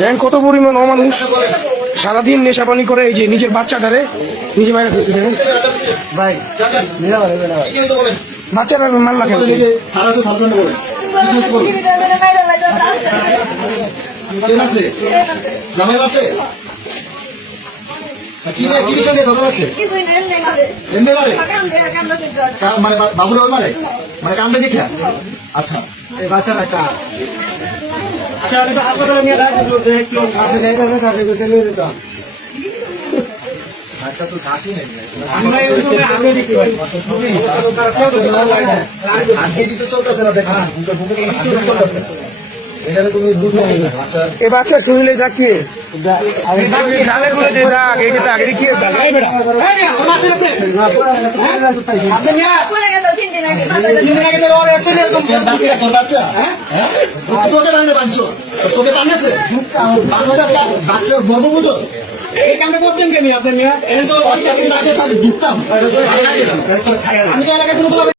দেখেন কত পরিমাণ অমানুষ সারাদিন নেশাপানি করে, এই যে নিজের বাচ্চাটারে নিজে বাইরে ফেলছে। দেখেন ভাই বাচ্চাটা মাল্লা খেলছে। মানে বাবুর মানে মানে কান্দে দেখা। আচ্ছা এই বাচ্চাটা কার? আচ্ছা তো ঘাসি নেই চলতেছে না, দেখা এখানে তুমি দুধ নেই। এ বাচ্চা শরীরে তাকিয়ে গালে গুলো যে দাগ, এই যে দাগ, এটা কি দাগ? গর্ববোধ এই কামটা করছেন কেন আপনি? মিয়া এটা তো ঢুকতাম আমি তো এলাকায়